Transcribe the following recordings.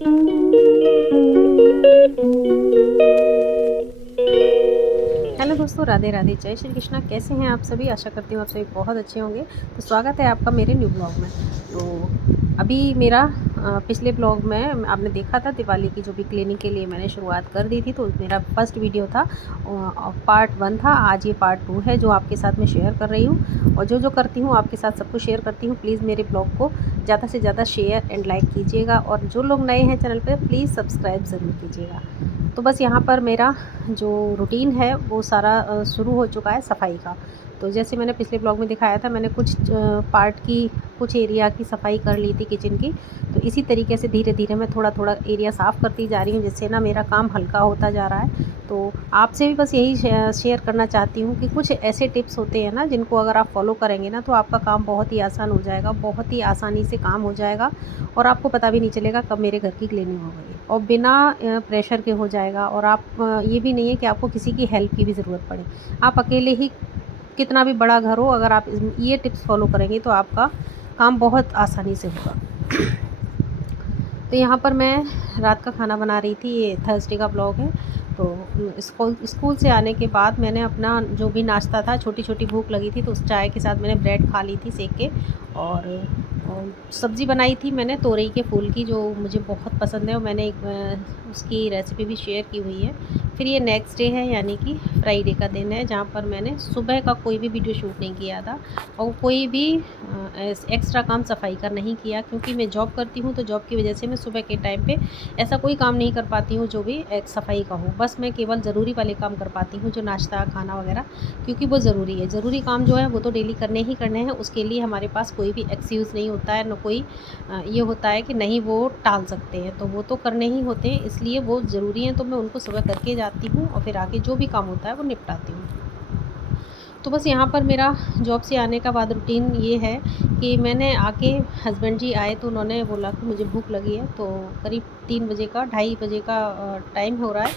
Hello दोस्तों, राधे राधे, जय श्री कृष्णा। कैसे हैं आप सभी? आशा करती हूँ आप सभी बहुत अच्छे होंगे। तो स्वागत है आपका मेरे न्यू ब्लॉग में। तो अभी मेरा पिछले ब्लॉग में आपने देखा था दिवाली की जो भी क्लीनिंग के लिए मैंने शुरुआत कर दी थी। तो मेरा फर्स्ट वीडियो था, पार्ट 1 था। आज ये पार्ट 2 है जो आपके साथ मैं शेयर कर रही हूँ। और जो करती हूँ आपके साथ सब कुछ शेयर करती हूँ। प्लीज़ मेरे ब्लॉग को ज़्यादा से ज़्यादा शेयर एंड लाइक कीजिएगा, और जो लोग नए हैं चैनल पर प्लीज़ सब्सक्राइब ज़रूर कीजिएगा। तो बस यहाँ पर मेरा जो रूटीन है वो सारा शुरू हो चुका है सफाई का। तो जैसे मैंने पिछले ब्लॉग में दिखाया था, मैंने कुछ पार्ट की, कुछ एरिया की सफाई कर ली थी किचन की। तो इसी तरीके से धीरे धीरे मैं थोड़ा थोड़ा एरिया साफ़ करती जा रही हूँ, जिससे ना मेरा काम हल्का होता जा रहा है। तो आपसे भी बस यही शेयर करना चाहती हूँ कि कुछ ऐसे टिप्स होते हैं ना, जिनको अगर आप फॉलो करेंगे ना तो आपका काम बहुत ही आसान हो जाएगा, बहुत ही आसानी से काम हो जाएगा। और आपको पता भी नहीं चलेगा कब मेरे घर की क्लीनिंग हो गई, और बिना प्रेशर के हो जाएगा। और आप ये भी नहीं है कि आपको किसी की हेल्प की भी ज़रूरत पड़े। आप अकेले ही, कितना भी बड़ा घर हो, अगर आप ये टिप्स फॉलो करेंगे तो आपका काम बहुत आसानी से होगा। तो यहाँ पर मैं रात का खाना बना रही थी। ये थर्सडे का ब्लॉग है। तो स्कूल से आने के बाद मैंने अपना जो भी नाश्ता था, छोटी छोटी भूख लगी थी तो उस चाय के साथ मैंने ब्रेड खा ली थी सेक के। और सब्ज़ी बनाई थी मैंने तोरई के फूल की, जो मुझे बहुत पसंद है, और मैंने उसकी रेसिपी भी शेयर की हुई है। फिर ये नेक्स्ट डे है, यानी कि फ्राइडे का दिन है, जहाँ पर मैंने सुबह का कोई भी वीडियो शूट नहीं किया था, और कोई भी एक्स्ट्रा काम सफाई का नहीं किया, क्योंकि मैं जॉब करती हूँ। तो जॉब की वजह से मैं सुबह के टाइम पे ऐसा कोई काम नहीं कर पाती हूँ जो भी एक सफाई का हो। बस मैं केवल ज़रूरी वाले काम कर पाती हूँ, जो नाश्ता खाना वगैरह, क्योंकि वो ज़रूरी है। ज़रूरी काम जो है वो तो डेली करने ही करने हैं। उसके लिए हमारे पास कोई भी एक्सक्यूज़ नहीं होता है, ना कोई ये होता है कि नहीं वो टाल सकते हैं। तो वो तो करने ही होते हैं, इसलिए वो ज़रूरी हैं। तो मैं उनको सुबह करके जाती हूँ, और फिर आके जो भी काम होता है वो निपटाती हूँ। तो बस यहाँ पर मेरा जॉब से आने का बाद रूटीन ये है कि मैंने आके, हस्बैंड जी आए तो उन्होंने बोला कि मुझे भूख लगी है। तो करीब 3 बजे का, 2:30 बजे का टाइम हो रहा है,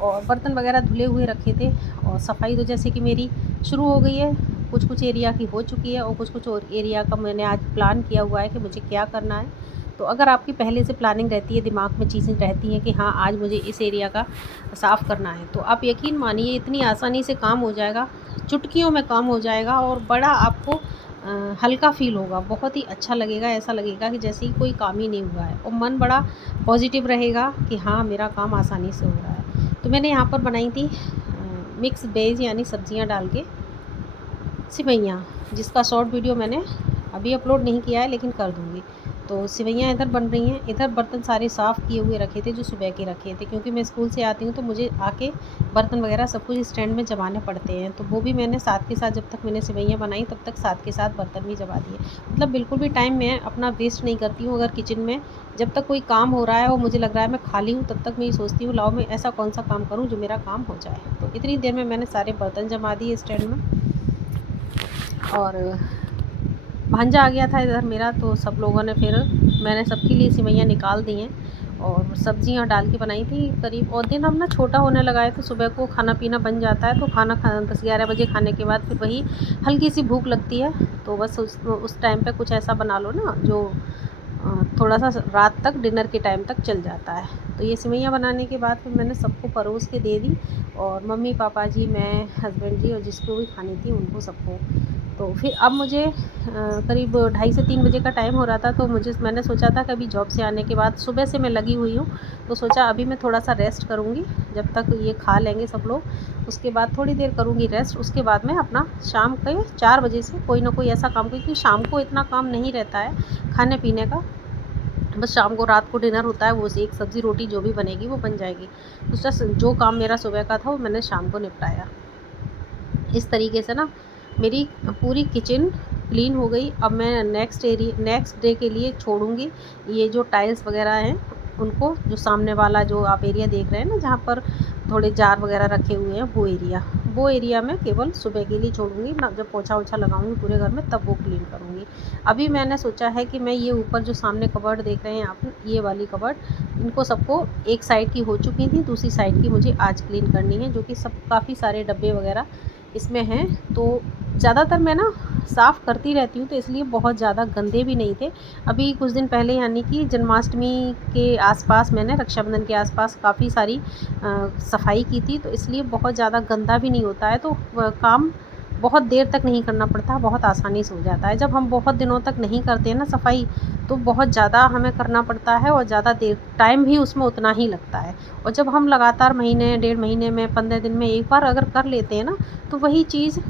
और बर्तन वगैरह धुले हुए रखे थे। और सफाई तो जैसे कि मेरी शुरू हो गई है, कुछ कुछ एरिया की हो चुकी है, और कुछ कुछ और एरिया का मैंने आज प्लान किया हुआ है कि मुझे क्या करना है। तो अगर आपकी पहले से प्लानिंग रहती है, दिमाग में चीज़ें रहती हैं कि हाँ आज मुझे इस एरिया का साफ़ करना है, तो आप यकीन मानिए इतनी आसानी से काम हो जाएगा, चुटकियों में काम हो जाएगा, और बड़ा आपको हल्का फ़ील होगा, बहुत ही अच्छा लगेगा। ऐसा लगेगा कि जैसे ही कोई काम ही नहीं हुआ है, और मन बड़ा पॉजिटिव रहेगा कि हाँ मेरा काम आसानी से हो रहा है। तो मैंने यहाँ पर बनाई थी मिक्स वेज, यानी सब्जियाँ डाल के सिवैयाँ, जिसका शॉर्ट वीडियो मैंने अभी अपलोड नहीं किया है, लेकिन कर दूँगी। तो सिवैयाँ इधर बन रही हैं। इधर बर्तन सारे साफ़ किए हुए रखे थे, जो सुबह के रखे थे, क्योंकि मैं स्कूल से आती हूँ तो मुझे आके बर्तन वगैरह सब कुछ स्टैंड में जमाने पड़ते हैं। तो वो भी मैंने साथ के साथ, जब तक मैंने सिवैयाँ बनाई तब तक साथ के साथ बर्तन भी जमा दिए। मतलब बिल्कुल भी टाइम मैं अपना वेस्ट नहीं करती हूँ। अगर किचन में जब तक कोई काम हो रहा है और मुझे लग रहा है मैं खाली हूँ, तब तक मैं ये सोचती हूँ लाओ मैं ऐसा कौन सा काम करूँ जो मेरा काम हो जाए। तो इतनी देर में मैंने सारे बर्तन जमा दिए स्टैंड में। और भांजा आ गया था इधर मेरा, तो सब लोगों ने, फिर मैंने सबके लिए सिवैयाँ निकाल दी हैं, और सब्जियां डाल के बनाई थी करीब। और दिन अब ना छोटा होने लगा है, तो सुबह को खाना पीना बन जाता है। तो खाना 10-11 बजे खाने के बाद फिर वही हल्की सी भूख लगती है। तो बस उस टाइम पे कुछ ऐसा बना लो ना जो थोड़ा सा रात तक, डिनर के टाइम तक चल जाता है। तो ये सिवैयाँ बनाने के बाद फिर मैंने सबको परोस के दे दी, और मम्मी पापा जी, मैं, हस्बैंड जी, और जिसको भी खानी थी उनको सबको। तो फिर अब मुझे करीब 2:30 से 3 बजे का टाइम हो रहा था। तो मैंने सोचा था कि अभी जॉब से आने के बाद सुबह से मैं लगी हुई हूँ, तो सोचा अभी मैं थोड़ा सा रेस्ट करूँगी, जब तक ये खा लेंगे सब लोग। उसके बाद थोड़ी देर करूँगी रेस्ट, उसके बाद मैं अपना शाम के 4 बजे से कोई ना कोई ऐसा काम, क्योंकि शाम को इतना काम नहीं रहता है खाने पीने का। बस शाम को, रात को डिनर होता है, वो एक सब्ज़ी रोटी जो भी बनेगी वो बन जाएगी। दूसरा जो काम मेरा सुबह का था वो मैंने शाम को निपटाया। इस तरीके से ना मेरी पूरी किचन क्लीन हो गई। अब मैं नेक्स्ट डे के लिए छोड़ूंगी ये जो टाइल्स वगैरह हैं उनको, जो सामने वाला जो आप एरिया देख रहे हैं ना, जहाँ पर थोड़े जार वगैरह रखे हुए हैं, वो एरिया मैं केवल सुबह के लिए छोड़ूंगी ना। जब पोछा ओछा लगाऊंगी पूरे घर में तब वो क्लीन करूँगी। अभी मैंने सोचा है कि मैं ये ऊपर जो सामने कबर्ड देख रहे हैं आप, ये वाली कबर्ड, इनको सबको, एक साइड की हो चुकी थी, दूसरी साइड की मुझे आज क्लीन करनी है, जो कि सब काफ़ी सारे डब्बे वगैरह इसमें हैं। तो ज़्यादातर मैं ना साफ़ करती रहती हूँ, तो इसलिए बहुत ज़्यादा गंदे भी नहीं थे। अभी कुछ दिन पहले यानी कि जन्माष्टमी के आसपास मैंने रक्षाबंधन के आसपास काफ़ी सारी सफाई की थी, तो इसलिए बहुत ज़्यादा गंदा भी नहीं होता है, तो काम बहुत देर तक नहीं करना पड़ता, बहुत आसानी से हो जाता है। जब हम बहुत दिनों तक नहीं करते हैं ना सफाई, तो बहुत ज़्यादा हमें करना पड़ता है और ज़्यादा देर टाइम भी उसमें उतना ही लगता है। और जब हम लगातार महीने, डेढ़ महीने में, 15 दिन में एक बार अगर कर लेते हैं ना, तो वही चीज़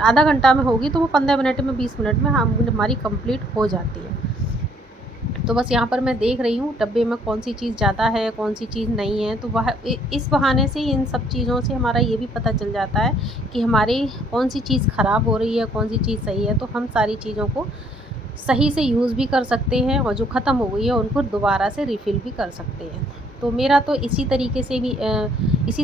आधा घंटा में होगी तो वो 15 मिनट में, 20 मिनट में हमारी कंप्लीट हो जाती है। तो बस यहाँ पर मैं देख रही हूँ डब्बे में कौन सी चीज़ ज़्यादा है, कौन सी चीज़ नहीं है, तो वह इस बहाने से इन सब चीज़ों से हमारा ये भी पता चल जाता है कि हमारी कौन सी चीज़ ख़राब हो रही है, कौन सी चीज़ सही है। तो हम सारी चीज़ों को सही से यूज़ भी कर सकते हैं और जो ख़त्म हो गई है उनको दोबारा से रिफ़िल भी कर सकते हैं। तो मेरा तो इसी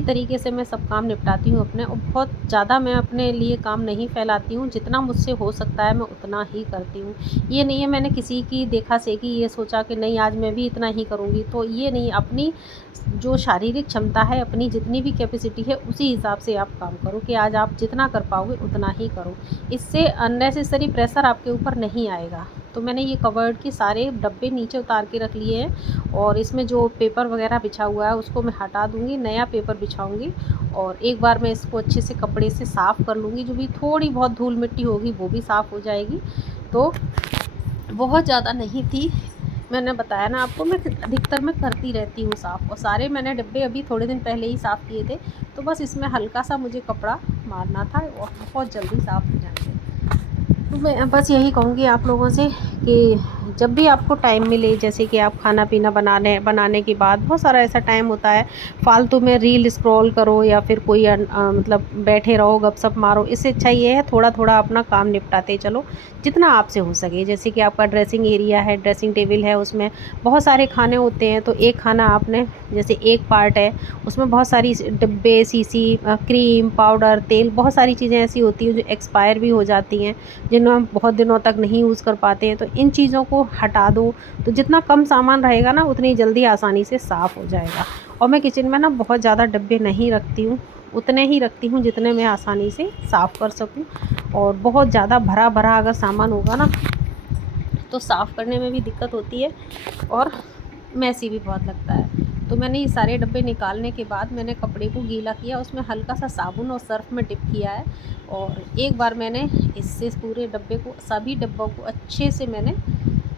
तरीके से मैं सब काम निपटाती हूँ अपने, और बहुत ज़्यादा मैं अपने लिए काम नहीं फैलाती हूँ, जितना मुझसे हो सकता है मैं उतना ही करती हूँ। ये नहीं है मैंने किसी की देखा-सेखी ये सोचा कि नहीं आज मैं भी इतना ही करूँगी, तो ये नहीं, अपनी जो शारीरिक क्षमता है, अपनी जितनी भी कैपेसिटी है उसी हिसाब से आप काम करो कि आज आप जितना कर पाओगे उतना ही करो। इससे अननेसेसरी प्रेशर आपके ऊपर नहीं आएगा। तो मैंने ये कबर्ड के सारे डब्बे नीचे उतार के रख लिए हैं, और इसमें जो पेपर वगैरह बिछा हुआ है उसको मैं हटा दूँगी, नया पेपर बिछाऊँगी, और एक बार मैं इसको अच्छे से कपड़े से साफ़ कर लूँगी, जो भी थोड़ी बहुत धूल मिट्टी होगी वो भी साफ़ हो जाएगी। तो बहुत ज़्यादा नहीं थी, मैंने बताया ना आपको, मैं अधिकतर मैं करती रहती हूँ साफ़, और सारे मैंने डिब्बे अभी थोड़े दिन पहले ही साफ़ किए थे। तो बस इसमें हल्का-सा मुझे कपड़ा मारना था और बहुत जल्दी साफ़ हो जाएँगे। तो मैं बस यही कहूँगी आप लोगों से कि जब भी आपको टाइम मिले, जैसे कि आप खाना-पीना बनाने के बाद बहुत सारा ऐसा टाइम होता है, फ़ालतू में रील स्क्रॉल करो या फिर कोई मतलब बैठे रहो, गपशप मारो। इससे अच्छा ये है थोड़ा-थोड़ा अपना काम निपटाते चलो, जितना आपसे हो सके। जैसे कि आपका ड्रेसिंग एरिया है, ड्रेसिंग टेबल है, उसमें बहुत सारे खाने होते हैं, तो एक खाना आपने, जैसे एक पार्ट है, उसमें बहुत सारी डिब्बे, शीशी, क्रीम, पाउडर, तेल, बहुत सारी चीज़ें ऐसी होती हैं जो एक्सपायर भी हो जाती हैं, जिन्हें हम बहुत दिनों तक नहीं यूज़ कर पाते हैं। तो इन चीज़ों को हटा दो, तो जितना कम सामान रहेगा ना उतनी जल्दी आसानी से साफ़ हो जाएगा। और मैं किचन में ना बहुत ज़्यादा डब्बे नहीं रखती हूँ, उतने ही रखती हूँ जितने मैं आसानी से साफ़ कर सकूँ। और बहुत ज़्यादा भरा-भरा अगर सामान होगा ना, तो साफ़ करने में भी दिक्कत होती है और मैसी भी बहुत लगता है। तो मैंने ये सारे डब्बे निकालने के बाद मैंने कपड़े को गीला किया, उसमें हल्का-सा साबुन और सर्फ़ में डिप किया है, और एक बार मैंने इससे पूरे डब्बे को, सभी डब्बों को अच्छे से मैंने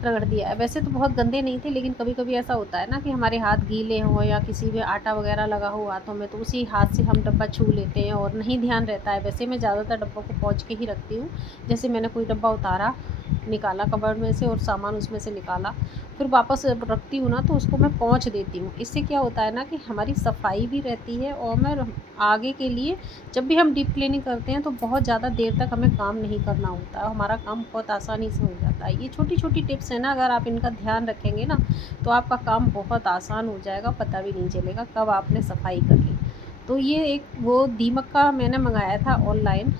रगड़ दिया है। वैसे तो बहुत गंदे नहीं थे, लेकिन कभी-कभी ऐसा होता है ना कि हमारे हाथ गीले हों या किसी में आटा वग़ैरह लगा हो हाथों में, तो उसी हाथ से हम डब्बा छू लेते हैं और नहीं ध्यान रहता है। वैसे मैं ज़्यादातर डब्बों को पोंछ के ही रखती हूँ। जैसे मैंने कोई डब्बा उतारा, निकाला कबर्ड में से और सामान उसमें से निकाला, फिर वापस जब रखती हूँ ना तो उसको मैं पोंछ देती हूँ। इससे क्या होता है ना कि हमारी सफाई भी रहती है, और मैं आगे के लिए जब भी हम डीप क्लीनिंग करते हैं तो बहुत ज़्यादा देर तक हमें काम नहीं करना होता है, हमारा काम बहुत आसानी से हो जाता है। ये छोटी-छोटी टिप्स हैं ना, अगर आप इनका ध्यान रखेंगे ना तो आपका काम बहुत आसान हो जाएगा, पता भी नहीं चलेगा कब आपने सफाई कर ली। तो ये एक वो दीमक का मैंने मंगाया था ऑनलाइन,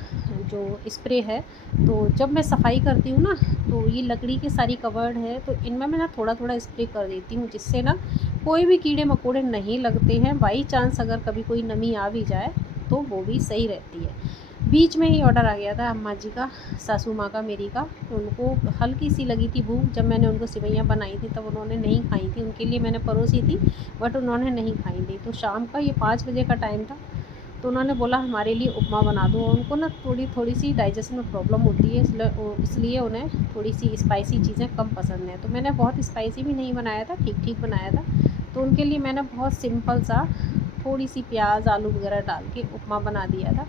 जो स्प्रे है, तो जब मैं सफाई करती हूँ ना, तो ये लकड़ी की सारी कबर्ड है, तो इनमें मैं ना थोड़ा-थोड़ा स्प्रे कर देती हूँ, जिससे ना कोई भी कीड़े-मकोड़े नहीं लगते हैं। बाई चांस अगर कभी कोई नमी आ भी जाए, तो वो भी सही रहती है। बीच में ही ऑर्डर आ गया था अम्मा जी का, सासू माँ का मेरी का, तो उनको हल्की-सी लगी थी भूख, जब मैंने उनको सेवइयाँ बनाई थी तब उन्होंने नहीं खाई थी, उनके लिए मैंने परोसी थी, बट उन्होंने नहीं खाई थी। तो शाम का ये 5 बजे का टाइम था, तो उन्होंने बोला हमारे लिए उपमा बना दो, और उनको ना थोड़ी-सी डाइजेशन में प्रॉब्लम होती है, इसलिए उन्हें थोड़ी-सी स्पाइसी चीज़ें कम पसंद हैं। तो मैंने बहुत स्पाइसी भी नहीं बनाया था, ठीक-ठीक बनाया था। तो उनके लिए मैंने बहुत सिंपल सा थोड़ी-सी प्याज़, आलू वगैरह डाल के उपमा बना दिया था,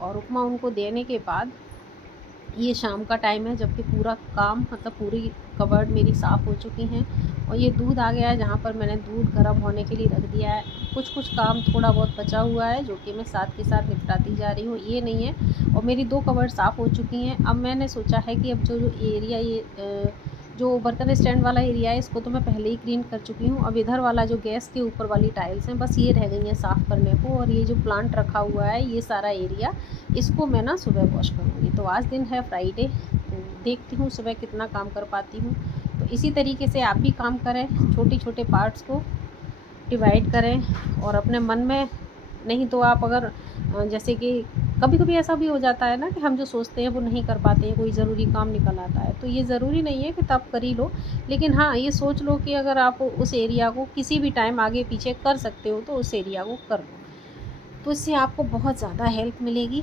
और उपमा उनको देने के बाद ये शाम का टाइम है, जबकि पूरा काम, मतलब पूरी कबर्ड मेरी साफ़ हो चुकी हैं, और ये दूध आ गया है जहाँ पर मैंने दूध गर्म होने के लिए रख दिया है। कुछ-कुछ काम थोड़ा बहुत बचा हुआ है जो कि मैं साथ के साथ निपटाती जा रही हूँ, ये नहीं है। और मेरी 2 कबर्ड साफ़ हो चुकी हैं। अब मैंने सोचा है कि अब जो एरिया जो बर्तन स्टैंड वाला एरिया है, इसको तो मैं पहले ही क्लीन कर चुकी हूँ। अब इधर वाला जो गैस के ऊपर वाली टाइल्स हैं, बस ये रह गई हैं साफ़ करने को, और ये जो प्लांट रखा हुआ है ये सारा एरिया, इसको मैं ना सुबह वॉश करूँगी। तो आज दिन है फ्राइडे, तो देखती हूँ सुबह कितना काम कर पाती हूँ। तो इसी तरीके से आप भी काम करें, छोटे-छोटे पार्ट्स को डिवाइड करें, और अपने मन में, नहीं तो आप अगर जैसे कि कभी कभी ऐसा भी हो जाता है ना कि हम जो सोचते हैं वो नहीं कर पाते हैं, कोई ज़रूरी काम निकल आता है, तो ये ज़रूरी नहीं है कि तब कर ही लो। लेकिन हाँ, ये सोच लो कि अगर आप उस एरिया को किसी भी टाइम आगे पीछे कर सकते हो तो उस एरिया को कर लो, तो इससे आपको बहुत ज़्यादा हेल्प मिलेगी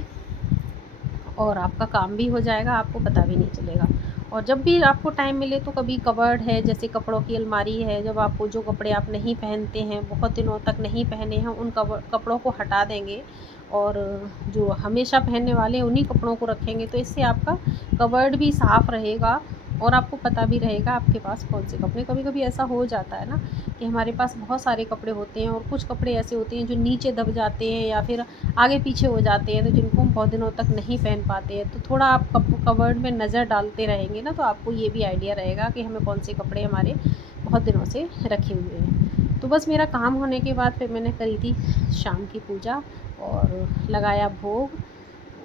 और आपका काम भी हो जाएगा, आपको पता भी नहीं चलेगा। और जब भी आपको टाइम मिले तो कभी कबर्ड है, जैसे कपड़ों की अलमारी है, जब आपको जो कपड़े आप नहीं पहनते हैं, बहुत दिनों तक नहीं पहने हैं, उन कपड़ों को हटा देंगे और जो हमेशा पहनने वाले हैं उन्हीं कपड़ों को रखेंगे, तो इससे आपका कबर्ड भी साफ़ रहेगा और आपको पता भी रहेगा आपके पास कौन से कपड़े। कभी कभी ऐसा हो जाता है ना कि हमारे पास बहुत सारे कपड़े होते हैं और कुछ कपड़े ऐसे होते हैं जो नीचे दब जाते हैं या फिर आगे पीछे हो जाते हैं, तो जिनको हम बहुत दिनों तक नहीं पहन पाते हैं। तो थोड़ा आप कबर्ड में नज़र डालते रहेंगे ना, तो आपको ये भी आइडिया रहेगा कि हमें कौन से कपड़े हमारे बहुत दिनों से रखे हुए हैं। तो बस मेरा काम होने के बाद फिर मैंने करी थी शाम की पूजा और लगाया भोग।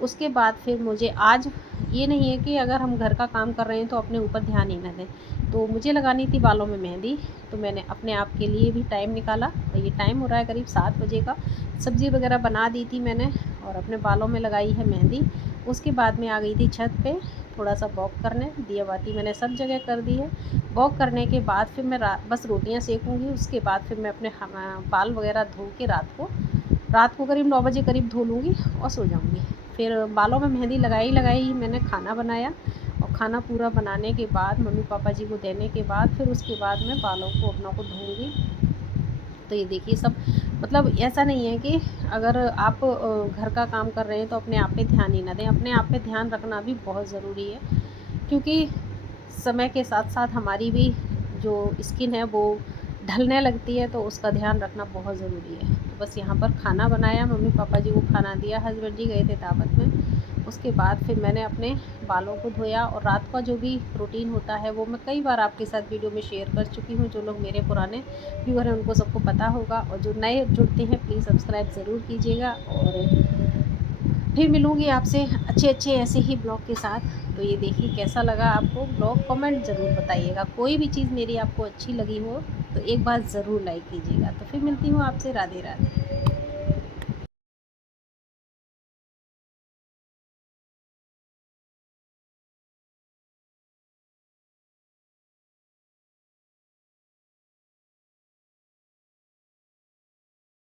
उसके बाद फिर मुझे आज ये नहीं है कि अगर हम घर का काम कर रहे हैं तो अपने ऊपर ध्यान ही ना दें। तो मुझे लगानी थी बालों में मेहंदी, तो मैंने अपने आप के लिए भी टाइम निकाला और ये टाइम हो रहा है करीब 7 बजे का। सब्ज़ी वगैरह बना दी थी मैंने और अपने बालों में लगाई है मेहंदी। उसके बाद मैं आ गई थी छत पे थोड़ा सा वॉक करने, दिया बाती मैंने सब जगह कर दी है। वॉक करने के बाद फिर मैं बस रोटियां सेकूँगी, उसके बाद फिर मैं अपने बाल वगैरह धो के रात को करीब 9 बजे करीब धो लूँगी और सो जाऊँगी। फिर बालों में मेहंदी लगाई मैंने खाना बनाया और खाना पूरा बनाने के बाद मम्मी पापा जी को देने के बाद फिर उसके बाद मैं बालों को अपनों को धोऊँगी। तो ये देखिए सब, मतलब ऐसा नहीं है कि अगर आप घर का काम कर रहे हैं तो अपने आप पे ध्यान ही ना दें, अपने आप पे ध्यान रखना भी बहुत ज़रूरी है, क्योंकि समय के साथ साथ हमारी भी जो स्किन है वो ढलने लगती है, तो उसका ध्यान रखना बहुत ज़रूरी है। तो बस यहाँ पर खाना बनाया, मम्मी पापा जी को खाना दिया, हस्बैंड जी गए थे दावत में। उसके बाद फिर मैंने अपने बालों को धोया और रात का जो भी रूटीन होता है वो मैं कई बार आपके साथ वीडियो में शेयर कर चुकी हूँ। जो लोग मेरे पुराने व्यूअर हैं उनको सबको पता होगा और जो नए जुड़ते हैं प्लीज़ सब्सक्राइब ज़रूर कीजिएगा। और फिर मिलूँगी आपसे अच्छे ऐसे ही ब्लॉग के साथ। तो ये देखिए कैसा लगा आपको ब्लॉग, कमेंट ज़रूर बताइएगा। कोई भी चीज़ मेरी आपको अच्छी लगी हो तो एक बार ज़रूर लाइक कीजिएगा। तो फिर मिलती हूँ आपसे, राधे राधे।